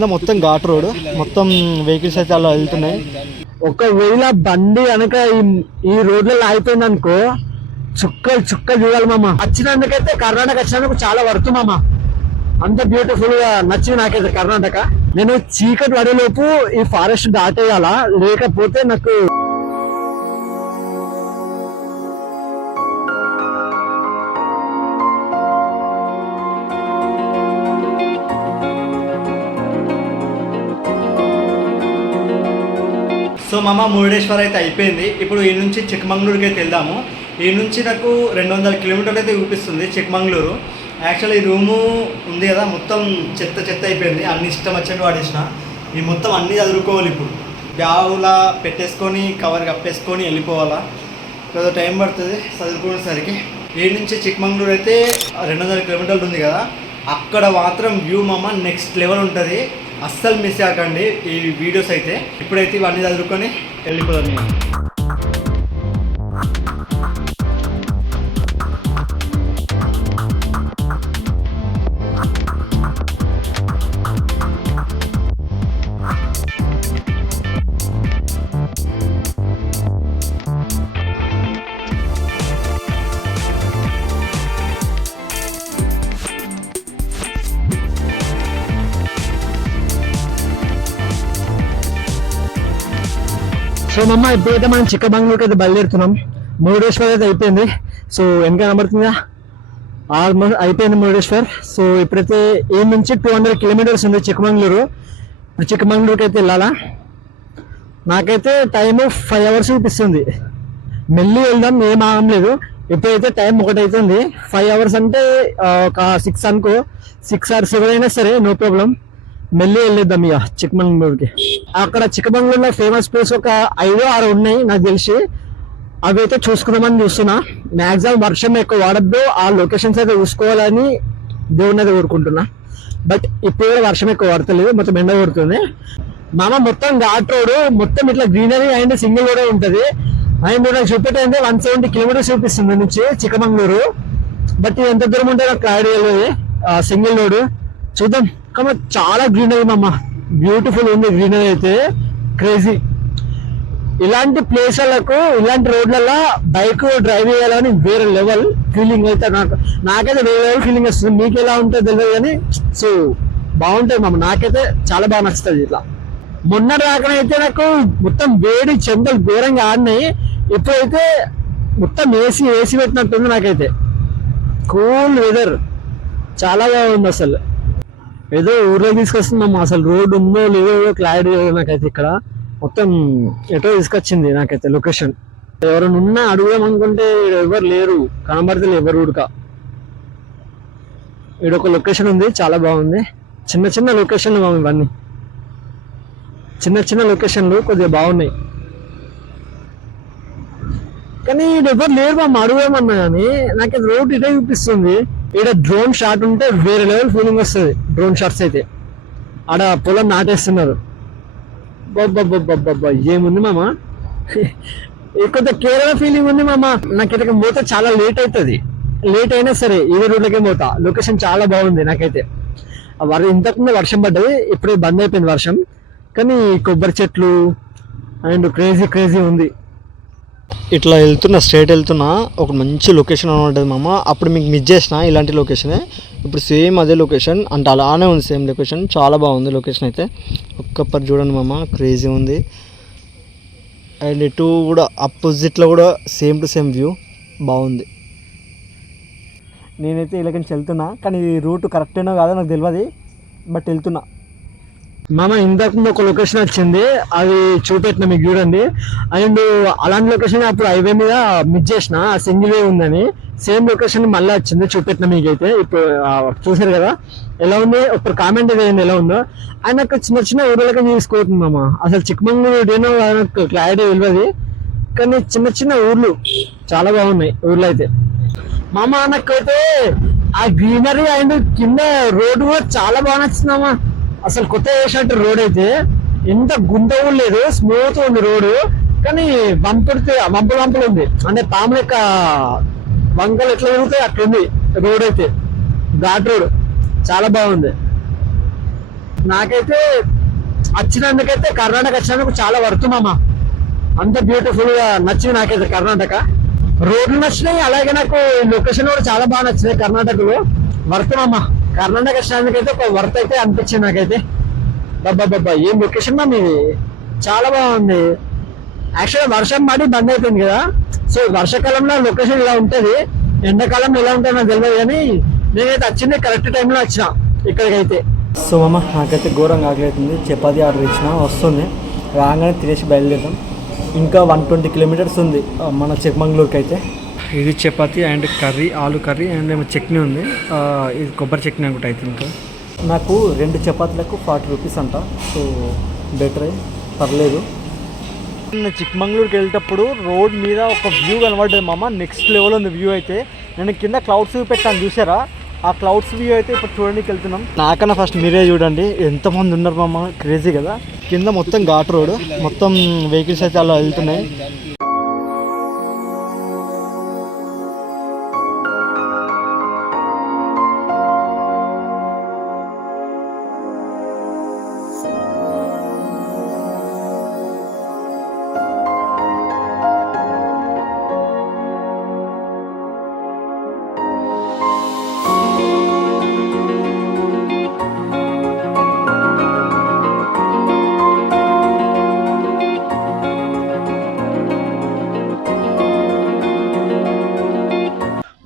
కింద మొత్తం ఘాట్ రోడ్, మొత్తం వెహికల్స్ అయితే అలా వెళ్తున్నాయి. ఒకవేళ బండి కనుక ఈ రోడ్లలో అయిపోయింది అనుకో, చుక్కలు చుక్కలు చూడాలి మామ. వచ్చినందుకైతే కర్ణాటక వచ్చినందుకు చాలా వర్త్ మామ. అంత బ్యూటిఫుల్ గా నచ్చింది నాకైతే కర్ణాటక. నేను చీకటి పడేలోపు ఈ ఫారెస్ట్ దాటేయాలా, లేకపోతే నాకు సో మామ మురుడేశ్వర్ అయితే అయిపోయింది. ఇప్పుడు ఈ నుంచి చిక్కమంగళూరుకి అయితే వెళ్దాము. ఈ నుంచి నాకు 200 కిలోమీటర్లు అయితే చూపిస్తుంది చిక్కమంగళూరు. యాక్చువల్లీ ఈ రూము ఉంది కదా, మొత్తం చెత్త చెత్త అయిపోయింది. అన్ని ఇష్టం వచ్చినట్టు వాడేసిన. ఈ మొత్తం అన్నీ చదువుకోవాలి. ఇప్పుడు బ్యాగులా పెట్టేసుకొని కవర్ కప్పేసుకొని వెళ్ళిపోవాలా. కొంత టైం పడుతుంది చదువుకునేసరికి. ఈ నుంచి చిక్కమంగళూరు అయితే 200 కిలోమీటర్లు ఉంది కదా, అక్కడ మాత్రం వ్యూ మామ నెక్స్ట్ లెవెల్ ఉంటుంది. అస్సలు మిస్ కాకండి ఈ వీడియోస్ అయితే. ఇప్పుడైతే ఇవన్నీ చదువుకొని వెళ్ళిపోదాం నేను. సో మమ్మ ఇప్పుడైతే మనం చిక్కమంగళూరుకి అయితే బయలుదేరుతున్నాం. మురుడేశ్వర్ అయితే అయిపోయింది. సో వెనక కనబడుతుందా, ఆల్మోస్ట్ అయిపోయింది మురుడేశ్వర్. సో ఇప్పుడైతే ఈ నుంచి 200 కిలోమీటర్స్ ఉంది చిక్కమంగళూరు. ఇప్పుడు చిక్కమంగళూరుకి అయితే వెళ్ళాలా. నాకైతే టైము 5 అవర్స్ చూపిస్తుంది. మెల్లి వెళ్దాం, ఏం ఆగం లేదు. ఇప్పుడైతే టైం 1 అవుతుంది. 5 అవర్స్ అంటే ఒక 6 అనుకో, 6 or 7 అయినా సరే నో ప్రాబ్లం. మెల్లి వెళ్ళేద్దాం ఇక చిక్కమంగళూరుకి. అక్కడ చిక్కమంగళూరులో ఫేమస్ ప్లేస్ ఒక 5 or 6 ఉన్నాయి నాకు తెలిసి. అవి అయితే చూసుకుందామని చూస్తున్నా. మ్యాక్సిమం వర్షం ఎక్కువ వాడద్దు, ఆ లొకేషన్స్ అయితే చూసుకోవాలని దేవుని అయితే కోరుకుంటున్నా. బట్ ఇప్పుడు కూడా వర్షం ఎక్కువ పడతలేదు, మొత్తం ఎండ కొడుతుంది మామ. మొత్తం ఘాట్ రోడ్, మొత్తం ఇట్లా గ్రీనరీ అండ్ సింగిల్ రోడ్ ఉంటుంది. అండ్ నాకు చూపెట్టండి 170 కిలోమీటర్స్ చూపిస్తుంది నుంచి చిక్కమంగళూరు. బట్ ఎంత దూరం ఉంటే నాకు క్లారిటీ తెలియదు. సింగిల్ రోడ్ చూద్దాం. కానీ చాలా గ్రీనరీ మామ, బ్యూటిఫుల్ ఉంది గ్రీనరీ అయితే, క్రేజీ. ఇలాంటి ప్లేస్లకు, ఇలాంటి రోడ్లలో బైక్ డ్రైవ్ చేయాలని వేరే లెవెల్ ఫీలింగ్ అయితే నాకైతే వేరే లెవెల్ ఫీలింగ్ వస్తుంది. మీకు ఎలా ఉంటుందో తెలియదు కానీ సో బాగుంటుంది మామ. నాకైతే చాలా బాగా నచ్చుతుంది ఇట్లా. మొన్న రాకనైతే నాకు మొత్తం వేడి చెందలు ఘోరంగా ఆడినాయి. ఇప్పుడైతే మొత్తం ఏసీ పెట్టినట్టుంది నాకైతే. కూల్ వెదర్, చాలా బాగుంది అసలు. ఏదో ఊర్లో తీసుకొస్తున్నాం. అసలు రోడ్ ఉందో లేదో క్లారిటీ లేదు నాకైతే. ఇక్కడ మొత్తం ఎటో తీసుకొచ్చింది నాకైతే లొకేషన్. ఎవరైనా ఉన్నా అడుగుదాం అనుకుంటే ఎవరు లేరు, కనబడతలే ఎవరు ఉడక. ఈడొక లొకేషన్ ఉంది, చాలా బాగుంది. చిన్న చిన్న లొకేషన్లు మామ ఇవన్నీ, చిన్న చిన్న లొకేషన్లు కొద్దిగా బాగున్నాయి. కానీ ఎవరు లేరు మామ, అడుగుదామన్నా కానీ నాకైతే రోడ్ ఇటే చూపిస్తుంది. ఇక్కడ డ్రోన్ షాట్ ఉంటే వేరే లెవెల్ ఫీలింగ్ వస్తుంది. డ్రోన్ షాట్స్ అయితే ఆడ పొలం నాటేస్తున్నారు. బాబా ఏముంది మామ, కొంత కేరళ ఫీలింగ్ ఉంది మామ. నాకు ఇక్కడ పోతే చాలా లేట్ అవుతుంది. లేట్ అయినా సరే ఇదే రోడ్లకే పోతా. లొకేషన్ చాలా బాగుంది నాకైతే. ఇంతకుముందు వర్షం పడ్డది, ఇప్పుడే బంద్ అయిపోయింది వర్షం. కానీ కొబ్బరి చెట్లు అండ్ క్రేజీ ఉంది. ఇట్లా స్ట్రైట్ వెళ్తున్నా ఒక మంచి లొకేషన్ అని ఉంటుంది మామ. అప్పుడు మీకు మిస్ చేసిన ఇలాంటి లొకేషనే. ఇప్పుడు సేమ్ అదే లొకేషన్, అంటే అలానే ఉంది సేమ్ లొకేషన్. చాలా బాగుంది లొకేషన్ అయితే. ఒక్కప్పటి చూడండి మామ, క్రేజీ ఉంది. అండ్ ఇటు కూడా అపోజిట్లో కూడా సేమ్ టు సేమ్ వ్యూ బాగుంది. నేనైతే ఇలాగని వెళ్తున్నా, కానీ ఈ రూట్ కరెక్ట్ అయినా కాదో నాకు తెలియదు, బట్ వెళ్తున్నా మామ. ఇంతకు ఒక లొకేషన్ వచ్చింది, అది చూపెట్టిన మీకు చూడండి. అండ్ అలాంటి లొకేషన్ అప్పుడు హైవే మీద మిస్ చేసిన, సింగిల్ వే ఉందని. సేమ్ లొకేషన్ మళ్ళీ వచ్చింది, చూపెట్టిన మీకైతే. ఇప్పుడు చూసారు కదా ఎలా ఉంది, ఒక కామెంట్ వేయండి ఎలా ఉందో. అండ్ నాకు చిన్న ఊర్లకి తీసుకోతుంది మామ. అసలు చిక్కమంగళూరు ఏనో నాకు క్లారిటీ తెలియదు, కానీ చిన్న ఊర్లు చాలా బాగున్నాయి ఊర్లో అయితే మామ. నాకైతే ఆ గ్రీనరీ అండ్ కింద రోడ్డు కూడా చాలా బాగా నచ్చింది మామ. అసలు కొత్త వేసినట్టు రోడ్ అయితే, ఎంత గుంట కూడా లేదు, స్మూత్ ఉంది రోడ్డు. కానీ వంపులు ఉంది, అంటే పాము యొక్క వంకలు ఎట్లా తిరుగుతాయి అట్లుంది రోడ్ అయితే. ఘాట్ రోడ్ చాలా బాగుంది. నాకైతే వచ్చినందుకైతే కర్ణాటక వచ్చినందుకు చాలా వర్త్ మామ. అంత బ్యూటిఫుల్ గా నచ్చింది నాకైతే కర్ణాటక. రోడ్లు నచ్చినాయి, అలాగే నాకు లొకేషన్ కూడా చాలా బాగా నచ్చింది కర్ణాటకలో. వర్త్ మామ, కర్ణాటక వచ్చినందుకైతే ఒక వర్త్ అయితే అనిపించింది నాకైతే. బాబా ఏం లొకేషన్ మా మీది, చాలా బాగుంది. యాక్చువల్గా వర్షం పడి బంద్ అయిపోయింది కదా, సో వర్షాకాలంలో లొకేషన్ ఇలా ఉంటుంది, ఎండాకాలంలో ఎలా ఉంటుందో నాకు తెలియదు. కానీ నేనైతే వచ్చింది కరెక్ట్ టైంలో వచ్చిన ఇక్కడికైతే. సో మామ నాకైతే ఘోరంగా ఆకలివుతుంది. చపాతీ ఆర్డర్ ఇచ్చిన, వస్తుంది, రాగానే తినేసి బయలుదేరాం. ఇంకా 120 కిలోమీటర్స్ ఉంది మన చిక్మంగళూరుకి అయితే. ఇది చపాతీ అండ్ కర్రీ, ఆలు కర్రీ అండ్ ఏమో చట్నీ ఉంది, ఇది కొబ్బరి చట్నీ అనుకుంటా అయితే. ఇంకా నాకు 2 చపాతీలకు 40 రూపీస్ అంట, సో బెటరే, పర్లేదు. నేను చిక్మంగళూరుకి వెళ్ళేటప్పుడు రోడ్ మీద ఒక వ్యూ కనబడ్డది మామ, నెక్స్ట్ లెవెల్ ఉంది వ్యూ అయితే. నేను కింద క్లౌడ్స్ పెట్టాను చూసారా, ఆ క్లౌడ్స్ వ్యూ అయితే ఇప్పుడు చూడడానికి వెళ్తున్నాం. నాకన్నా ఫస్ట్ మీరే చూడండి ఎంతమంది ఉన్నారు మామ, క్రేజీ కదా. కింద మొత్తం ఘాట్ రోడ్, మొత్తం వెహికల్స్ అయితే అలా వెళ్తున్నాయి.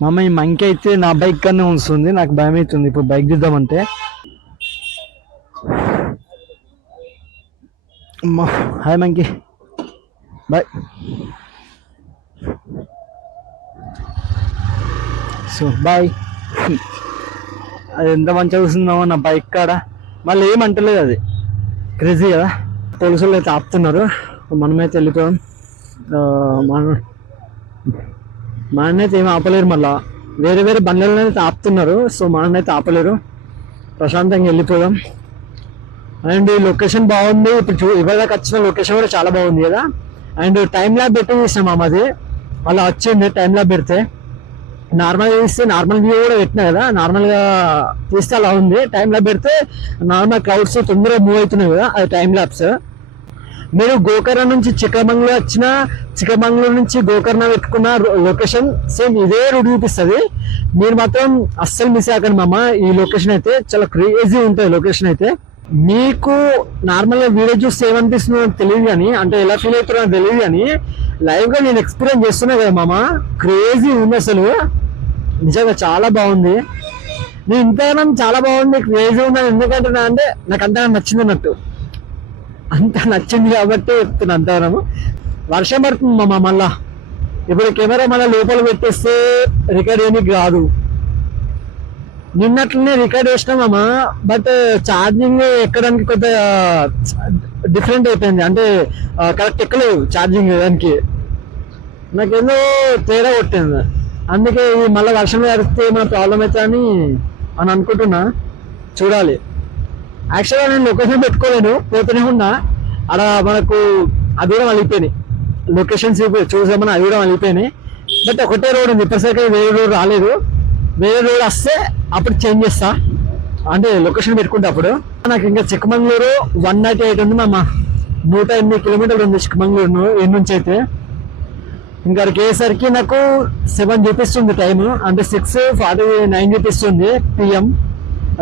మామ ఈ మంకి అయితే నా బైక్ కన్నా ఉంచుతుంది, నాకు భయం అవుతుంది ఇప్పుడు బైక్ దిద్దామంటే. అమ్మా hi monkey, bye. So bye. అది ఎంత మంచిగా చూస్తున్నామో నా బైక్ కాడ, మళ్ళీ ఏమంటలేదు, అది క్రేజీ కదా. పోలీసులు అయితే ఆపుతున్నారు, మనమైతే వెళ్ళిపోయాం. మననైతే ఏమి ఆపలేరు, మళ్ళా వేరే వేరే బండ్లను అయితే ఆపుతున్నారు, సో మననైతే ఆపలేరు. ప్రశాంతంగా వెళ్ళిపోదాం. అండ్ ఈ లొకేషన్ బాగుంది, ఇప్పుడు ఇవాళ వచ్చిన లొకేషన్ కూడా చాలా బాగుంది కదా. అండ్ టైం ల్యాబ్ పెట్టి చూసాం మామ, అది అలా వచ్చింది టైం ల్యాబ్ పెడితే. నార్మల్గా తీస్తే నార్మల్ వ్యూ కూడా పెట్టినా కదా, నార్మల్గా తీస్తే అలా ఉంది. టైం ల్యాబ్ పెడితే నార్మల్ క్లౌడ్స్ తొందరగా మూవ్ అవుతున్నాయి కదా, అది టైం ల్యాబ్స్. మీరు గోకర్ణ నుంచి చిక్కమంగళూరు వచ్చిన, చిక్కమంగళూరు నుంచి గోకర్ణ పెట్టుకున్న లొకేషన్ సేమ్ ఇదే రూట్ చూపిస్తుంది. మీరు మాత్రం అస్సలు మిస్ అవ్వకండి మామ, ఈ లొకేషన్ అయితే చాలా క్రేజీ ఉంటుంది లొకేషన్ అయితే. మీకు నార్మల్గా వీడియో చూస్తే ఏమనిపిస్తుందో తెలియదు కానీ, అంటే ఎలా ఫీల్ అవుతుందో తెలియదు కానీ, లైవ్గా నేను ఎక్స్పీరియన్స్ చేస్తున్నా కదా మామ, క్రేజీ ఉంది అసలు, నిజంగా చాలా బాగుంది. నేను ఇంతగానో చాలా బాగుంది, క్రేజీ ఉన్నాను. ఎందుకంటే అంటే నాకు అంతగా నచ్చింది అన్నట్టు, అంత నచ్చింది కాబట్టి చెప్తున్నా. అంతగానో వర్షం పడుతుంది మామ, మళ్ళా ఇప్పుడు కెమెరా మళ్ళీ లోపల పెట్టేస్తే రికార్డ్ ఏమీ రాదు. నిన్నట్లనే రికార్డ్ చేసినామా, బట్ ఛార్జింగ్ ఎక్కడానికి కొద్దిగా డిఫరెంట్ అయిపోయింది, అంటే కరెక్ట్ ఎక్కలేదు ఛార్జింగ్ దానికి, నాకేందో తేడా కొట్టింది. అందుకే మళ్ళీ వర్షంలో జరిగితే ఏమైనా ప్రాబ్లం అవుతా అని అనుకుంటున్నా, చూడాలి. యాక్చువల్గా నేను లొకేషన్ పెట్టుకోలేను, పోతూనే ఉన్నా, అలా మనకు అది కూడా వెళ్ళిపోయినాయి లొకేషన్స్ చూసామని, అవి కూడా వెళ్ళిపోయినాయి. బట్ ఒకటే రోడ్ ఉంది ఇప్పటిసరికి, వేరే రోడ్ రాలేదు. వేరే రోడ్ వస్తే అప్పుడు చేంజ్ చేస్తా, అంటే లొకేషన్ పెట్టుకుంటే అప్పుడు. నాకు ఇంకా చిక్కమంగళూరు 198 ఉంది మామ, 108 కిలోమీటర్లు ఉంది చిక్కమంగళూరు ఈ నుంచి అయితే. ఇంకా అక్కడికి నాకు 7 చూపిస్తుంది టైము, అంటే 6:49 చూపిస్తుంది PM.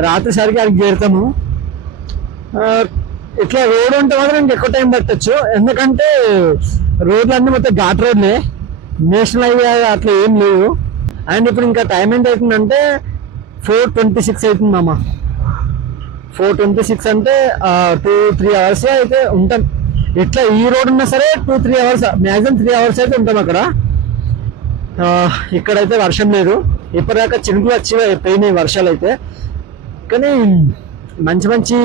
రాత్రి సరికి అక్కడికి చేరుతాము. ఇట్లా రోడ్ ఉంటే మాత్రం ఇంకెక్కువ టైం పట్టచ్చు, ఎందుకంటే రోడ్లన్నీ మొత్తం ఘాట్ రోడ్లే, నేషనల్ హైవే అట్లా ఏం లేవు. అండ్ ఇప్పుడు ఇంకా టైం ఎంత అవుతుందంటే 4:26 అవుతుంది మామ. 4:26 అంటే 2-3 అవర్స్ అయితే ఉంటాం. ఇట్లా ఈ రోడ్ ఉన్నా సరే 2-3 అవర్స్, మ్యాక్సిమం 3 అవర్స్ అయితే ఉంటాం అక్కడ. ఇక్కడైతే వర్షం లేదు, ఇప్పటిదాకా చినుకులు వచ్చి పోయినాయి వర్షాలు అయితే, కానీ మంచి మంచి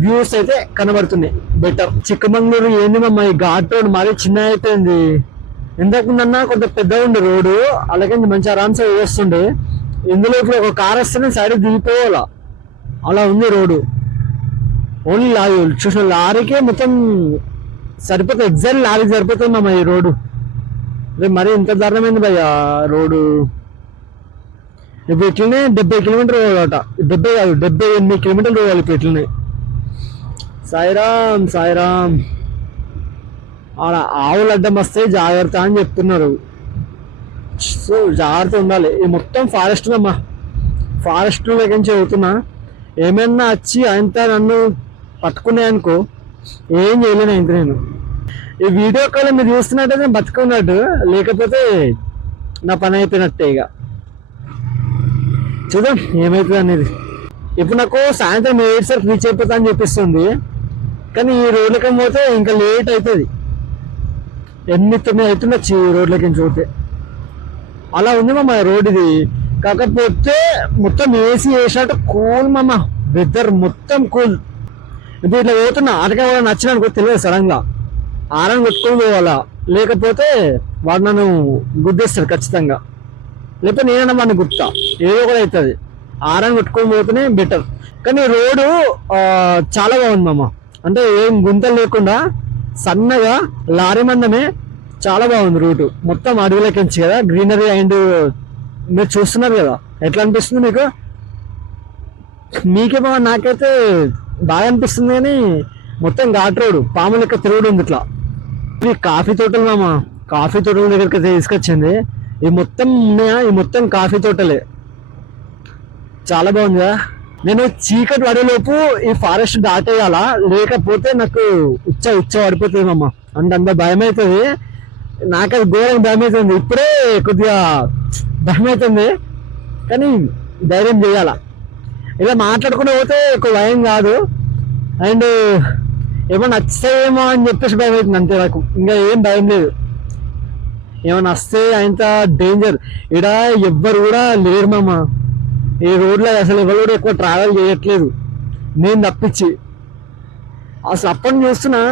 వ్యూస్ అయితే కనబడుతున్నాయి, బెటర్. చిక్కమంగళూరు ఏంది మమ్మ, ఈ ఘాట్ రోడ్ మరీ చిన్న అయిపోయింది. ఇంతకుముందన్నా కొంత పెద్దగా ఉండే రోడ్డు, అలాగే మంచి ఆరామ్సే వస్తుండే. ఇందులోకి ఒక కార్ వస్తేనే సైడ్ దిగిపోవాలా, అలా ఉంది రోడ్డు. ఓన్లీ లారీ చూసిన లారీకే మొత్తం సరిపోతుంది, ఎగ్జాక్ట్ లారీకి సరిపోతుంది మమ్మ ఈ రోడ్డు. రేపు మరీ ఇంత దారుణమైంది భయ్య రోడ్డు. ఇప్పుడు ఇట్లనే 70 కిలోమీటర్ రోడ్ అట, 70 కాదు 78 కిలోమీటర్లు రోడ్ ఇప్పుడు ఇట్లనే. సాయిరామ్ సాయిరామ్. ఆడ ఆవులు అడ్డం వస్తే జాగ్రత్త అని చెప్తున్నారు. సో జాగ్రత్త ఉండాలి. ఇది మొత్తం ఫారెస్ట్ అమ్మా. ఫారెస్ట్ నుంచి అవుతున్నా. ఏమైనా వచ్చి ఆయనతో నన్ను పట్టుకున్నాయనుకో ఏం చేయలేను ఇంత నేను. ఈ వీడియో కాల్ మీరు చూస్తున్నట్టయితే నేను బతుకున్నట్టు, లేకపోతే నా పని అయిపోయినట్టే. ఇక చూద్దాం ఏమవుతుంది అనేది. ఇప్పుడు నాకు సాయంత్రం 7 రీచ్ అయిపోతా అని చెప్పిస్తుంది, కానీ ఈ రోడ్లకి పోతే ఇంకా లేట్ అవుతుంది. 8-9 అవుతుండొచ్చు ఈ రోడ్లకి పోతే. అలా ఉంది మామ రోడ్ ఇది. కాకపోతే మొత్తం ఏసీ వేసినట్టు కూల్ మామ, వెదర్ మొత్తం కూల్. ఇప్పుడు ఇట్లా పోతున్నా అటకే కూడా నచ్చిన అనుకో తెలియదు, సడన్ గా ఆరని కొట్టుకొని పోవాలా, లేకపోతే వాడు నన్ను గుద్దేస్తాడు ఖచ్చితంగా, లేకపోతే నేనన్నా వాడిని గుర్తా, ఏదో కూడా అవుతుంది. ఆరని కొట్టుకొని పోతేనే బెటర్. కానీ రోడ్డు చాలా బాగుంది మామ. అంటే ఏం గుంతలు లేకుండా సన్నగా లారీ మందమే, చాలా బాగుంది రూటు. మొత్తం అడవులకించి కదా, గ్రీనరీ. అండ్ మీరు చూస్తున్నారు కదా, ఎట్లా అనిపిస్తుంది మీకు? మీకే బాగా, నాకైతే బాగా అనిపిస్తుంది. కానీ మొత్తం ఘాట్ రోడ్, పాము లెక్క తిరుగుడు ఉంది ఇట్లా. ఇది కాఫీ తోటలు మామ. కాఫీ తోటల దగ్గరికి తీసుకొచ్చింది. ఈ మొత్తం ఉన్నాయా, ఈ మొత్తం కాఫీ తోటలే. చాలా బాగుంది కదా. నేను చీకటి పడేలోపు ఈ ఫారెస్ట్ దాటేయాలా, లేకపోతే నాకు ఉచ్చ పడిపోతుంది మామ. అంత భయం అవుతుంది. నాకది ఘోరంగా భయం అవుతుంది. ఇప్పుడే కొద్దిగా భయం అవుతుంది, కానీ ధైర్యం చేయాల. ఇలా మాట్లాడుకుంటూ పోతే ఒక భయం కాదు. అండ్ ఏమన్నా వస్తాయేమో అని చెప్పేసి భయం అవుతుంది అంతే. నాకు ఇంకా ఏం భయం లేదు. ఏమన్నా వస్తే అంత డేంజర్. ఇక్కడ ఎవ్వరు కూడా లేరు మామ. ఈ రోడ్లో అసలు ఎవరు కూడా ఎక్కువ ట్రావెల్ చేయట్లేదు, నేను తప్పించి. అసలు అప్పటి చూస్తున్నా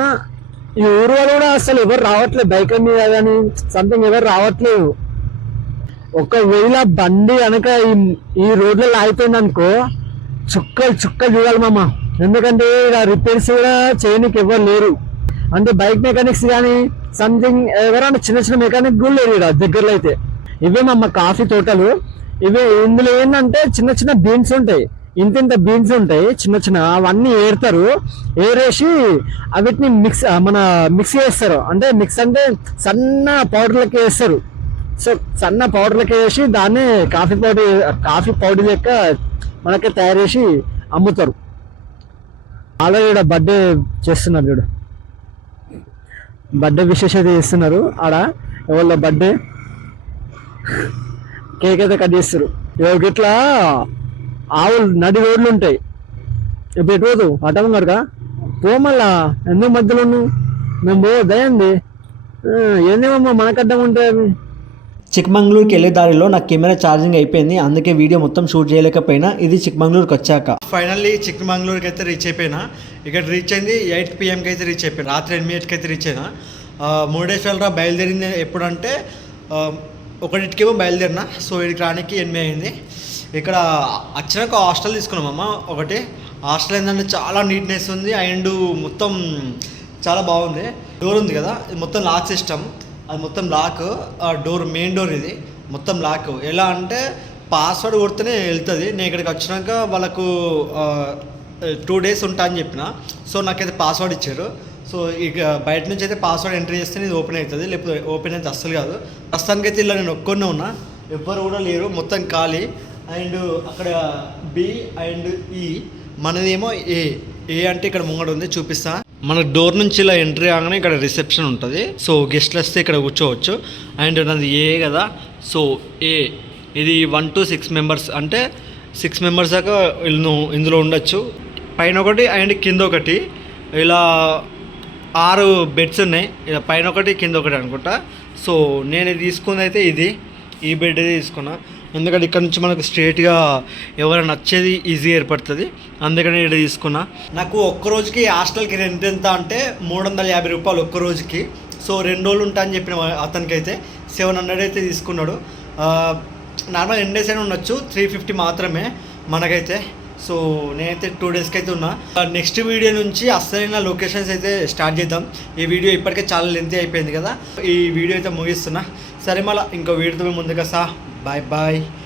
ఈ ఊరు వాళ్ళు కూడా అసలు ఎవరు రావట్లేదు, బైక్ మీద కానీ సంథింగ్ ఎవరు రావట్లేదు. ఒకవేళ బండి కనుక ఈ రోడ్లలో ఆగిపోయింది అనుకో, చుక్కలు చూడాలి మామ. ఎందుకంటే ఇలా రిపేర్స్ కూడా చేయడానికి ఎవరు లేరు. అంటే బైక్ మెకానిక్స్ కానీ సంథింగ్ ఎవరైనా చిన్న మెకానిక్ కూడా లేరు ఇక్కడ దగ్గరలో అయితే. ఇవే మా కాఫీ తోటలు. ఇవే ఇందులో ఏంటంటే చిన్న బీన్స్ ఉంటాయి, ఇంత బీన్స్ ఉంటాయి చిన్న. అవన్నీ ఏరుతారు. ఏరేసి వీటిని మిక్స్ చేస్తారు. అంటే మిక్స్ అంటే సన్న పౌడర్లకి వేస్తారు. సో సన్న పౌడర్లకి వేసి దాన్ని కాఫీ పౌడర్ లెక్క మనకి తయారు చేసి అమ్ముతారు. ఆల్రెడీ ఇక్కడ బర్త్డే చేస్తున్నారు చూడు, బర్త్డే విశేషత చేస్తున్నారు ఆడ. ఎవరిలో బర్త్డే కేక్ అయితే కట్ చేస్తారు. ఎవరికి ఇట్లా ఆవులు నడి రోడ్లు ఉంటాయి. ఇప్పుడు ఎటు పోదు అటమన్నారుగా పో, మళ్ళా ఎందుకు మధ్యలో మేము పోవద్దాయండి. ఏందేమమ్మా మనకడ్డం ఉంటాయి అవి. చిక్మంగళూరుకి వెళ్ళే దారిలో నా కెమెరా ఛార్జింగ్ అయిపోయింది, అందుకే వీడియో మొత్తం షూట్ చేయలేకపోయినా. ఇది చిక్మంగళూరుకి వచ్చాక ఫైనల్లీ చిక్మంగళూరుకి అయితే రీచ్ అయిపోయినా. ఇక్కడ రీచ్ అయింది 8 PM అయితే రీచ్ అయిపోయినా. రాత్రి 8 రీచ్ అయినా. మురుడేశ్వరరావు బయలుదేరింది ఎప్పుడంటే 1 బయలుదేరినా. సో ఇక్కడికి రానికి 8 అయింది. ఇక్కడ వచ్చినాక హాస్టల్ తీసుకున్నామమ్మ. ఒకటి హాస్టల్ ఏంటంటే చాలా నీట్నెస్ ఉంది, అండ్ మొత్తం చాలా బాగుంది. డోర్ ఉంది కదా, ఇది మొత్తం లాక్ సిస్టమ్. అది మొత్తం లాక్. డోర్ మెయిన్ డోర్ ఇది మొత్తం లాక్. ఎలా అంటే పాస్వర్డ్ కొడితేనే వెళ్తుంది. నేను ఇక్కడికి వచ్చినాక వాళ్ళకు 2 days ఉంటా అని చెప్పిన. సో నాకైతే పాస్వర్డ్ ఇచ్చారు. సో ఇక బయట నుంచి అయితే పాస్వర్డ్ ఎంట్రీ చేస్తే ఇది ఓపెన్ అవుతుంది, లేకపోతే ఓపెన్ అయితే అస్సలు కాదు. ప్రస్తుతానికైతే ఇలా నేను ఒక్కనే ఉన్నా, ఎవ్వరు కూడా లేరు, మొత్తం ఖాళీ. అండ్ అక్కడ బి అండ్ ఈ, మనదేమో ఏ అంటే ఇక్కడ ముంగడ ఉంది, చూపిస్తా. మన డోర్ నుంచి ఇలా ఎంట్రీ కాగానే ఇక్కడ రిసెప్షన్ ఉంటుంది. సో గెస్ట్లు వస్తే ఇక్కడ కూర్చోవచ్చు. అండ్ నాది ఏ కదా, సో ఇది 1 to 6 members, అంటే 6 members దాకా ఇందులో ఉండొచ్చు. పైన ఒకటి అండ్ కింద ఒకటి, ఇలా 6 బెడ్స్ ఉన్నాయి. ఇలా పైన ఒకటి కింద ఒకటి అనుకుంటా. సో నేను తీసుకుంది అయితే ఈ బెడ్ తీసుకున్నా. ఎందుకంటే ఇక్కడ నుంచి మనకు స్ట్రేట్గా ఎవరైనా నచ్చేది ఈజీ ఏర్పడుతుంది, అందుకని ఇక్కడ తీసుకున్నా. నాకు ఒక్కరోజుకి హాస్టల్కి రెంట్ ఎంత అంటే 350 రూపాయలు ఒక్కరోజుకి. సో 2 రోజులు ఉంటా అని చెప్పిన అతనికైతే 700 అయితే తీసుకున్నాడు. నార్మల్ 2 days అయినా ఉండొచ్చు, 350 మాత్రమే మనకైతే. సో నేనైతే 2 daysకి అయితే ఉన్నా. నెక్స్ట్ వీడియో నుంచి అసలైన లొకేషన్స్ అయితే స్టార్ట్ చేద్దాం. ఈ వీడియో ఇప్పటికే చాలా లెంతీ అయిపోయింది కదా, ఈ వీడియో అయితే ముగిస్తున్నా. సరే మళ్ళీ ఇంకో వీడియోతో ముందుగా బాయ్.